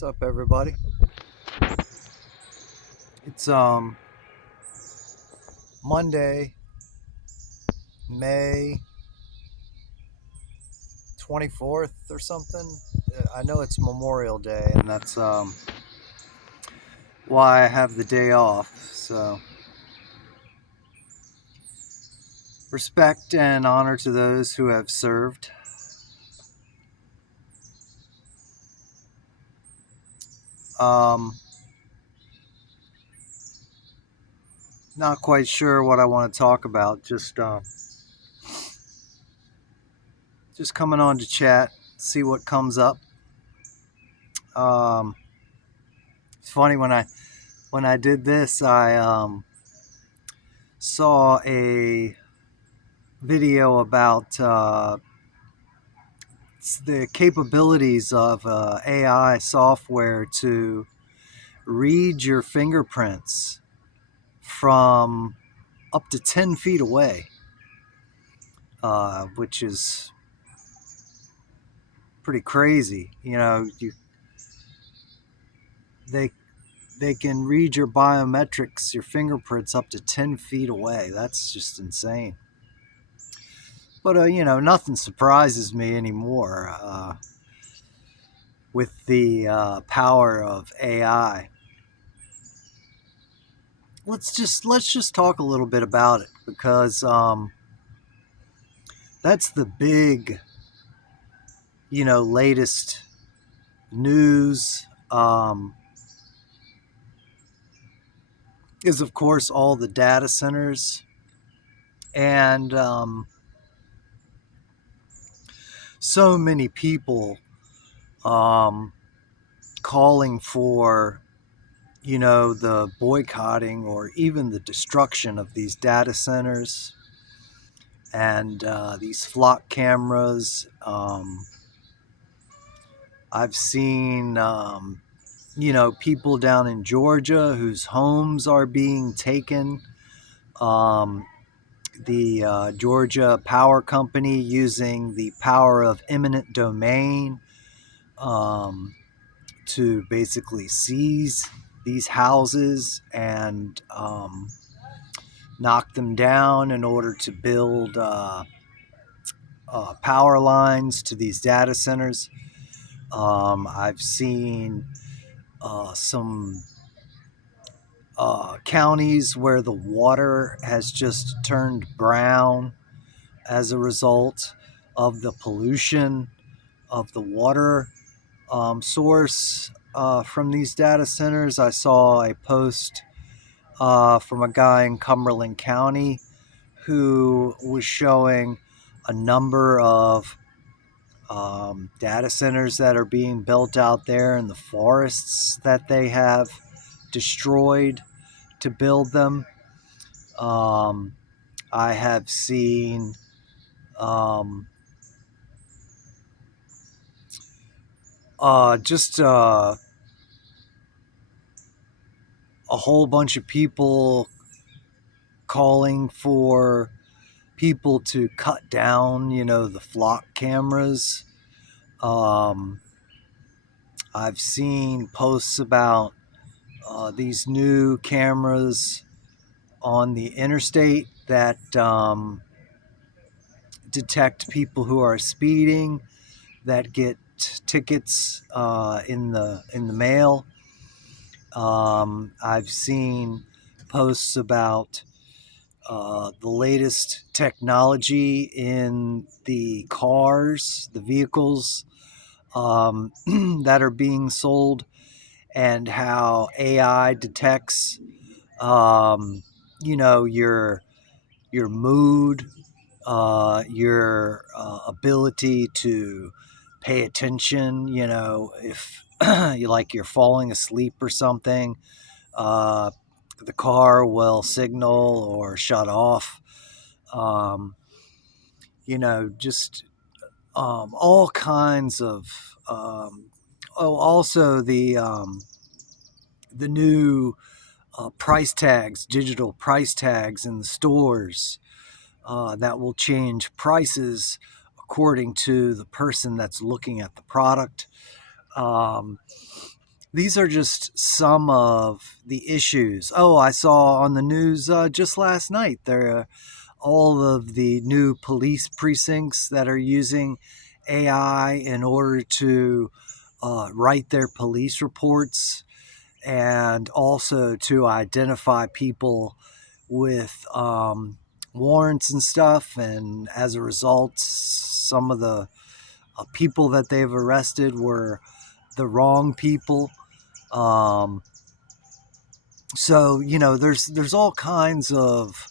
What's up, everybody? It's Monday, May 24th or something. I know it's Memorial Day, and that's why I have the day off. So, respect and honor to those who have served. Um, Not quite sure what I want to talk about. Just coming on to chat, see what comes up. Um, it's funny when I did this, I saw a video about the capabilities of AI software to read your fingerprints from up to 10 feet away, which is pretty crazy. They they can read your biometrics, your fingerprints up to 10 feet away. That's just insane. But nothing surprises me anymore with the power of AI. Let's just talk a little bit about it, because that's the big latest news, is of course all the data centers, and so many people um, calling for the boycotting or even the destruction of these data centers and these flock cameras. I've seen people down in Georgia whose homes are being taken. The Georgia Power Company using the power of eminent domain to basically seize these houses and knock them down in order to build power lines to these data centers. I've seen some counties where the water has just turned brown as a result of the pollution of the water source from these data centers. I saw a post from a guy in Cumberland County who was showing a number of data centers that are being built out there in the forests that they have destroyed to build them. I have seen just a whole bunch of people calling for people to cut down, the flock cameras. I've seen posts about these new cameras on the interstate that detect people who are speeding, that get tickets in the mail. I've seen posts about the latest technology in the cars, the vehicles that are being sold, and how AI detects, your mood, your ability to pay attention. If you're falling asleep or something, the car will signal or shut off. Um, just all kinds of. Also the new price tags, digital price tags in the stores that will change prices according to the person that's looking at the product. Um, these are just some of the issues. Oh, I saw on the news just last night there are all of the new police precincts that are using AI in order to write their police reports and also to identify people with warrants and stuff. And as a result, some of the people that they've arrested were the wrong people. Um, so there's all kinds of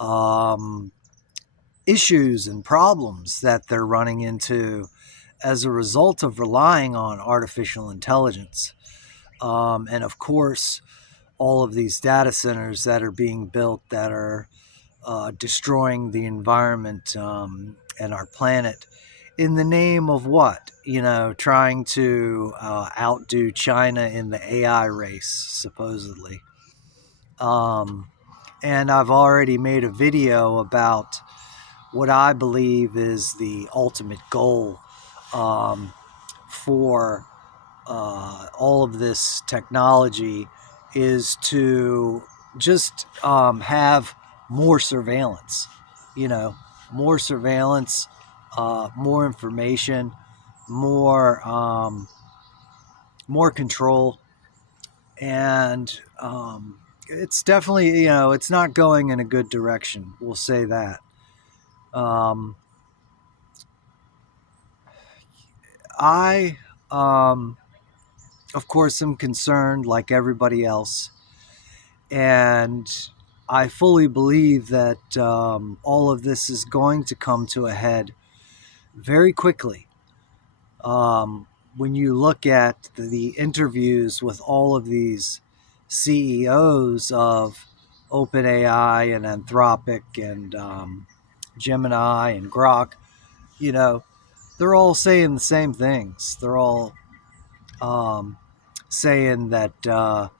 um, issues and problems that they're running into as a result of relying on artificial intelligence. And of course, all of these data centers that are being built that are destroying the environment and our planet in the name of what? Trying to outdo China in the AI race, supposedly. Um, and I've already made a video about what I believe is the ultimate goal um, for all of this technology is to just have more surveillance, you know, more surveillance, more information, more control, and it's definitely it's not going in a good direction. We'll say that. Um, I, of course, am concerned like everybody else, and I fully believe that all of this is going to come to a head very quickly. Um, when you look at the interviews with all of these CEOs of OpenAI and Anthropic and Gemini and Grok, you know, they're all saying the same things. They're all um, saying that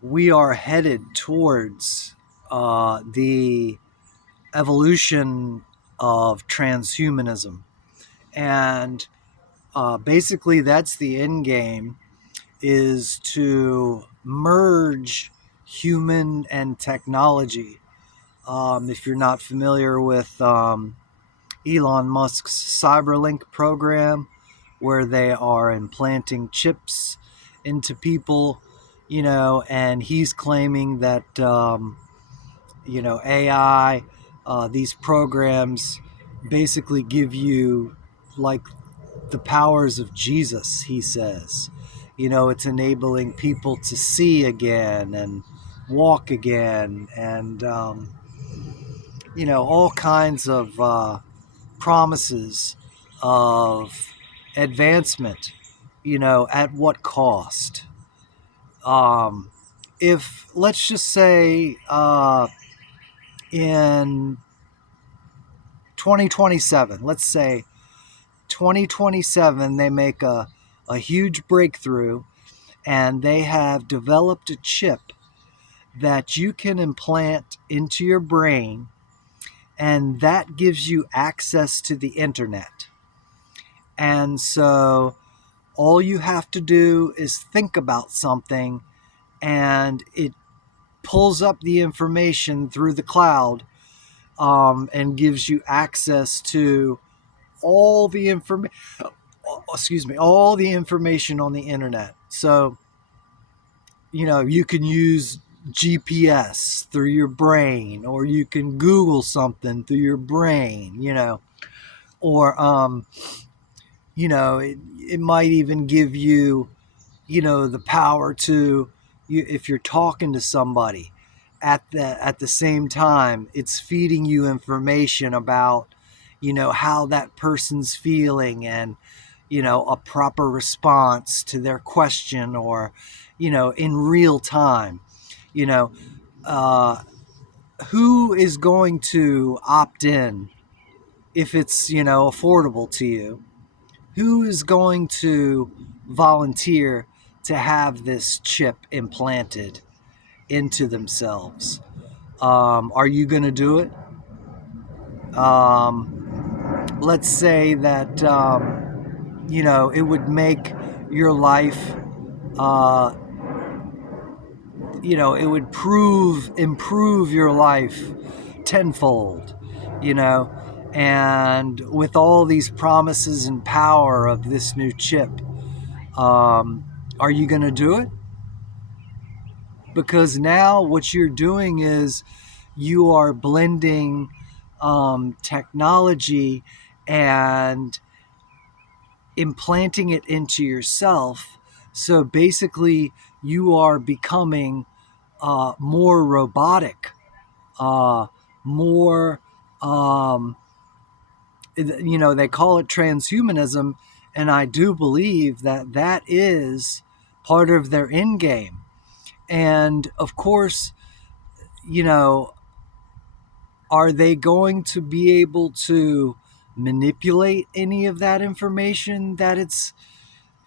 we are headed towards the evolution of transhumanism. And basically, that's the end game, is to merge human and technology. If you're not familiar with Elon Musk's Cyberlink program, where they are implanting chips into people, and he's claiming that, AI, these programs basically give you like the powers of Jesus, he says. It's enabling people to see again and walk again and, all kinds of promises of advancement, at what cost? Um, if, let's just say, in 2027, let's say 2027, they make a huge breakthrough and they have developed a chip that you can implant into your brain, and that gives you access to the internet. And so all you have to do is think about something, and it pulls up the information through the cloud, and gives you access to all the information. Excuse me, all the information on the internet. So you can use GPS through your brain, or you can Google something through your brain. Or it might even give you the power to, if you're talking to somebody at the same time, it's feeding you information about how that person's feeling, and a proper response to their question, or in real time. you know uh, who is going to opt in if it's affordable to you? Who is going to volunteer to have this chip implanted into themselves? Are you going to do it? Let's say that it would make your life uh, it would improve your life tenfold, you know. And with all these promises and power of this new chip, are you going to do it? Because now what you're doing is you are blending technology and implanting it into yourself. So basically, you are becoming more robotic, more, um, they call it transhumanism. And I do believe that that is part of their end game. And of course, you know, are they going to be able to manipulate any of that information that it's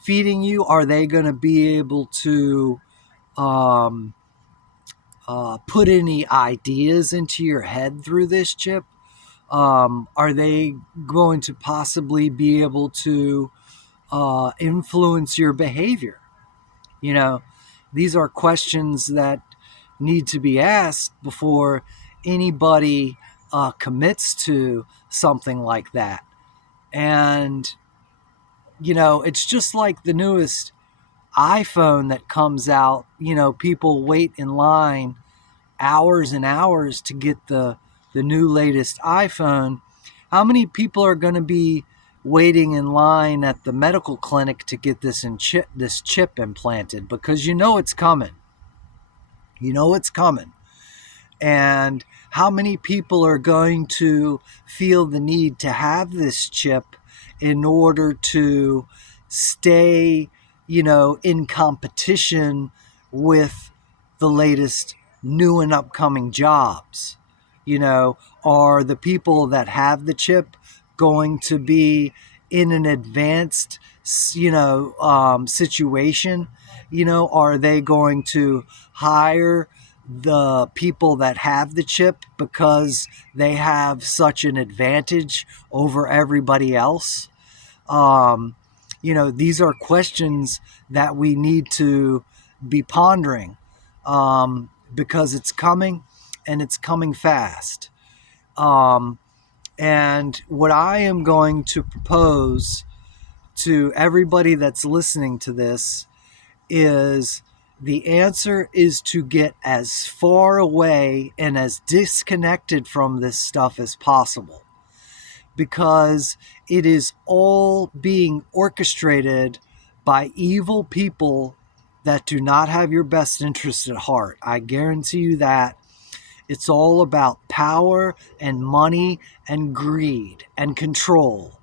feeding you? Are they going to be able to um, put any ideas into your head through this chip? Are they going to possibly be able to influence your behavior? You know, these are questions that need to be asked before anybody commits to something like that. And, it's just like the newest iPhone that comes out. People wait in line hours and hours to get the new latest iPhone. How many people are going to be waiting in line at the medical clinic to get this chip implanted? Because it's coming. It's coming. And how many people are going to feel the need to have this chip in order to stay, in competition with the latest new and upcoming jobs? Are the people that have the chip going to be in an advanced, situation? Are they going to hire the people that have the chip because they have such an advantage over everybody else? These are questions that we need to be pondering, because it's coming, and it's coming fast. And what I am going to propose to everybody that's listening to this is the answer is to get as far away and as disconnected from this stuff as possible, because it is all being orchestrated by evil people that do not have your best interest at heart. I guarantee you that. It's all about power and money and greed and control.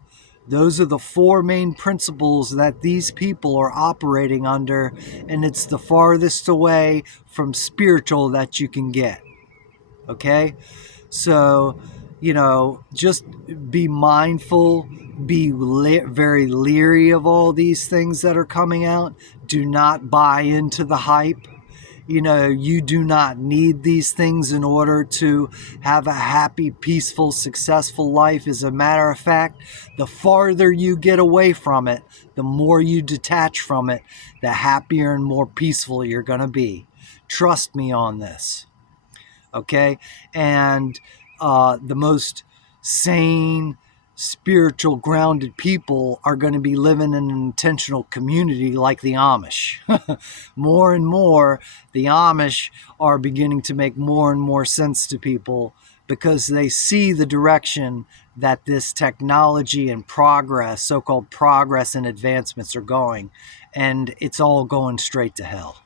Those are the four main principles that these people are operating under, and it's the farthest away from spiritual that you can get. Okay? So, just be mindful, be very leery of all these things that are coming out. Do not buy into the hype. You do not need these things in order to have a happy, peaceful, successful life. As a matter of fact, the farther you get away from it, the more you detach from it, the happier and more peaceful you're going to be. Trust me on this. Okay? And the most sane, spiritual, grounded people are going to be living in an intentional community like the Amish. More and more, the Amish are beginning to make more and more sense to people because they see the direction that this technology and progress, so-called progress and advancements, are going, and it's all going straight to hell.